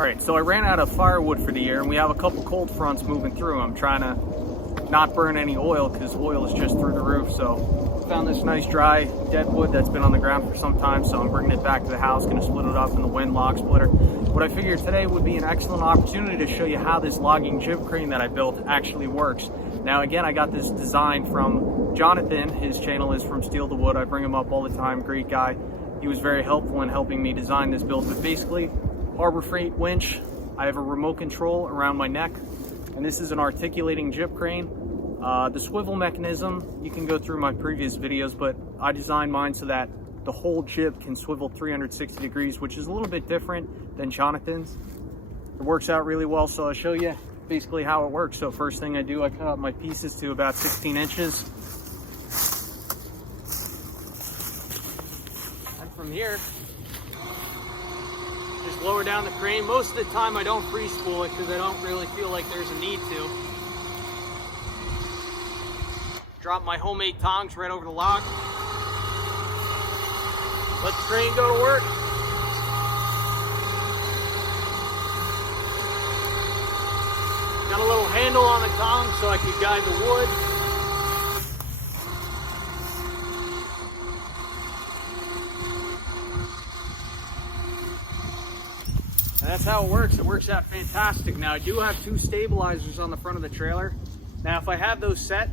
Alright, so I ran out of firewood for the year, and we have a couple cold fronts moving through. I'm trying to not burn any oil because oil is just through the roof. So found this nice dry dead wood that's been on the ground for some time, so I'm bringing it back to the house, going to split it up in the wind log splitter. What I figured today would be an excellent opportunity to show you how this logging jib crane that I built actually works. Now again, I got this design from Jonathan. His channel is From Steel to Wood. I bring him up all the time, great guy. He was very helpful in helping me design this build. But basically, Harbor Freight winch, I have a remote control around my neck, and this is an articulating jib crane. The swivel mechanism, you can go through my previous videos, but I designed mine so that the whole jib can swivel 360 degrees, which is a little bit different than Jonathan's. It works out really well, so I'll show you basically how it works. So first thing I do, I cut out my pieces to about 16 inches. And from here, just lower down the crane. Most of the time I don't free spool it because I don't really feel like there's a need to. Drop my homemade tongs right over the log. Let the crane go to work. Got a little handle on the tongs so I can guide the wood. And that's how it works. It works out fantastic. Now I do have two stabilizers on the front of the trailer. Now if I have those set,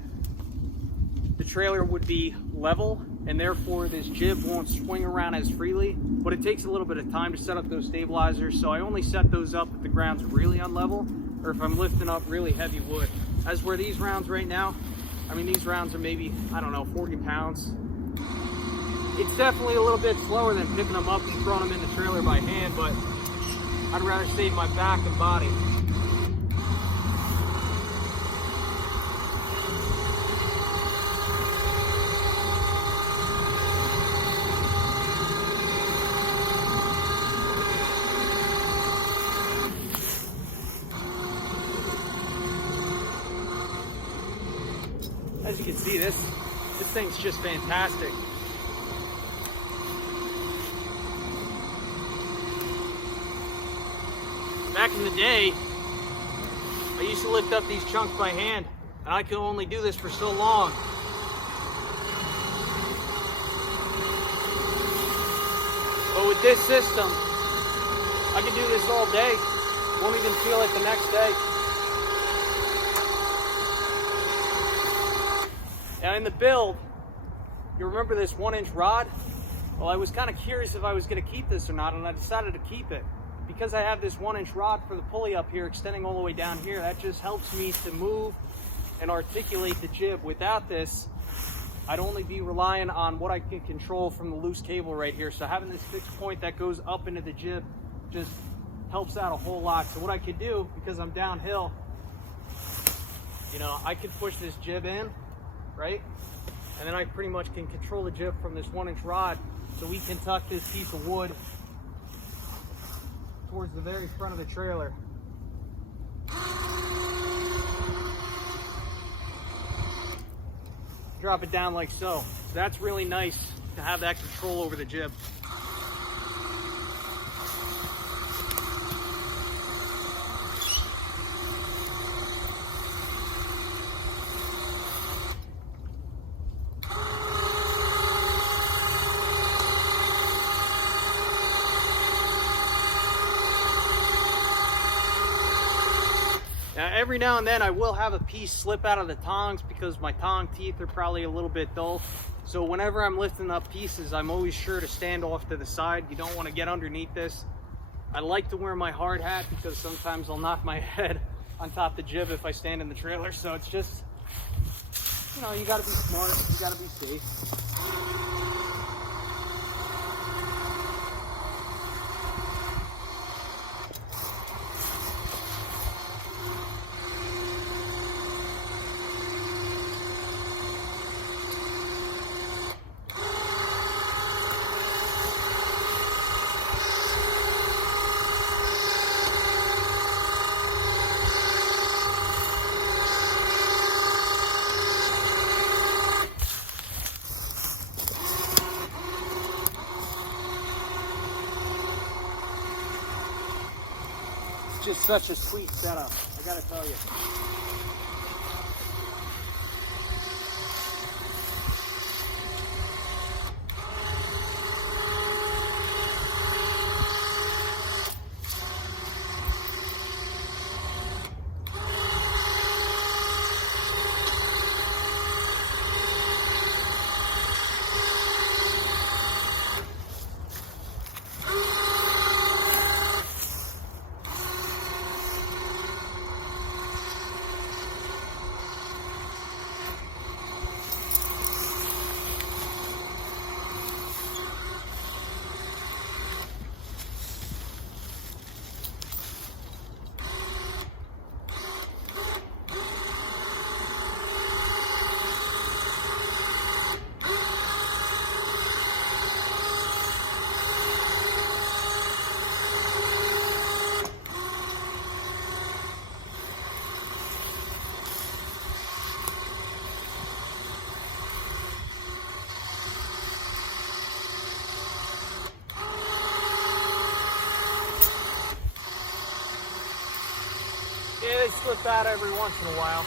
the trailer would be level, and therefore this jib won't swing around as freely, but it takes a little bit of time to set up those stabilizers, so I only set those up if the ground's really unlevel or if I'm lifting up really heavy wood. As where these rounds right now, I mean, these rounds are maybe, I don't know, 40 pounds. It's definitely a little bit slower than picking them up and throwing them in the trailer by hand, but I'd rather save my back and body. As you can see, this thing's just fantastic. Back in the day, I used to lift up these chunks by hand, and I could only do this for so long. But with this system, I can do this all day. Won't even feel it the next day. Now in the build, you remember this 1-inch rod? Well, I was kind of curious if I was going to keep this or not, and I decided to keep it. Because I have this 1-inch rod for the pulley up here extending all the way down here, that just helps me to move and articulate the jib. Without this, I'd only be relying on what I can control from the loose cable right here. So having this fixed point that goes up into the jib just helps out a whole lot. So what I could do, because I'm downhill, you know, I could push this jib in, right? And then I pretty much can control the jib from this 1-inch rod, so we can tuck this piece of wood towards the very front of the trailer. Drop it down like so. So that's really nice to have that control over the jib. Now every now and then I will have a piece slip out of the tongs because my tong teeth are probably a little bit dull. So whenever I'm lifting up pieces, I'm always sure to stand off to the side. You don't want to get underneath this. I like to wear my hard hat because sometimes I'll knock my head on top of the jib if I stand in the trailer. So it's just, you know, you gotta be smart, you gotta be safe. just such a sweet setup, I gotta tell you. Yeah, they slip out every once in a while.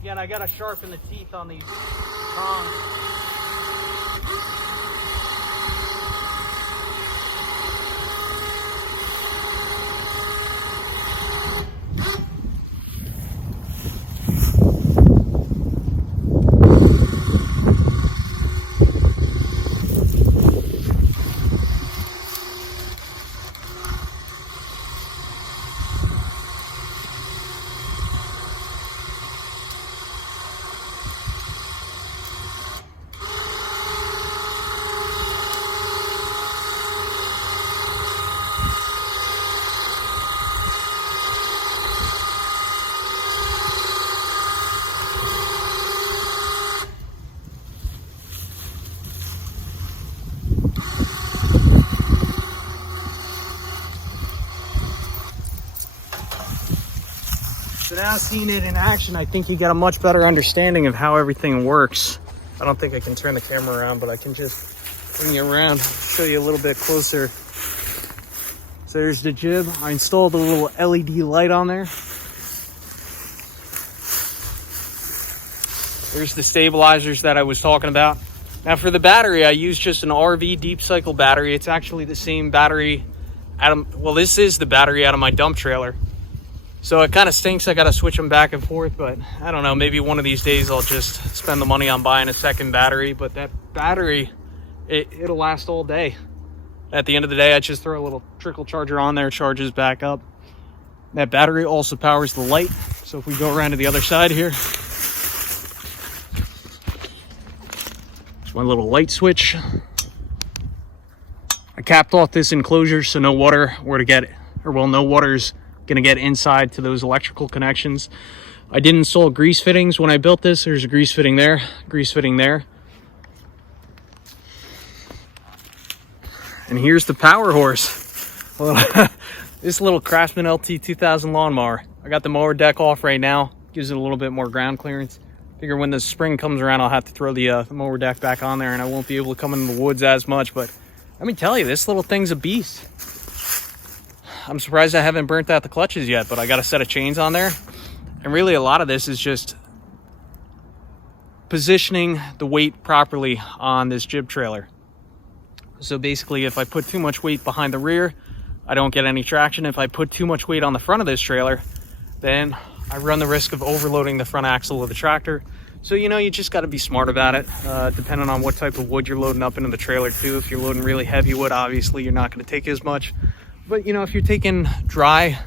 Again, I gotta sharpen the teeth on these prongs. So now seeing it in action, I think you get a much better understanding of how everything works. I don't think I can turn the camera around, but I can just bring you around, show you a little bit closer. So there's the jib. I installed a little LED light on there. There's the stabilizers that I was talking about. Now for the battery, I use just an RV deep cycle battery. It's actually the same battery well, this is the battery out of my dump trailer. So it kind of stinks. I got to switch them back and forth, but I don't know. Maybe one of these days I'll just spend the money on buying a second battery. But that battery, it'll last all day. At the end of the day, I just throw a little trickle charger on there, charges back up. That battery also powers the light. So if we go around to the other side here, there's my little light switch. I capped off this enclosure so no water were to get, or well, no water's gonna get inside to those electrical connections. I did install grease fittings when I built this. There's a grease fitting there, grease fitting there. And here's the power horse. This little Craftsman LT 2000 lawnmower. I got the mower deck off right now. Gives it a little bit more ground clearance. Figure when the spring comes around, I'll have to throw the mower deck back on there and I won't be able to come into the woods as much. But let me tell you, this little thing's a beast. I'm surprised I haven't burnt out the clutches yet, but I got a set of chains on there. And really a lot of this is just positioning the weight properly on this jib trailer. So basically, if I put too much weight behind the rear, I don't get any traction. If I put too much weight on the front of this trailer, then I run the risk of overloading the front axle of the tractor. So, you know, you just got to be smart about it, depending on what type of wood you're loading up into the trailer too. If you're loading really heavy wood, obviously you're not going to take as much. But, you know, if you're taking dry,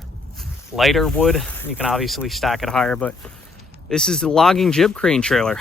lighter wood, you can obviously stack it higher. But this is the logging jib crane trailer.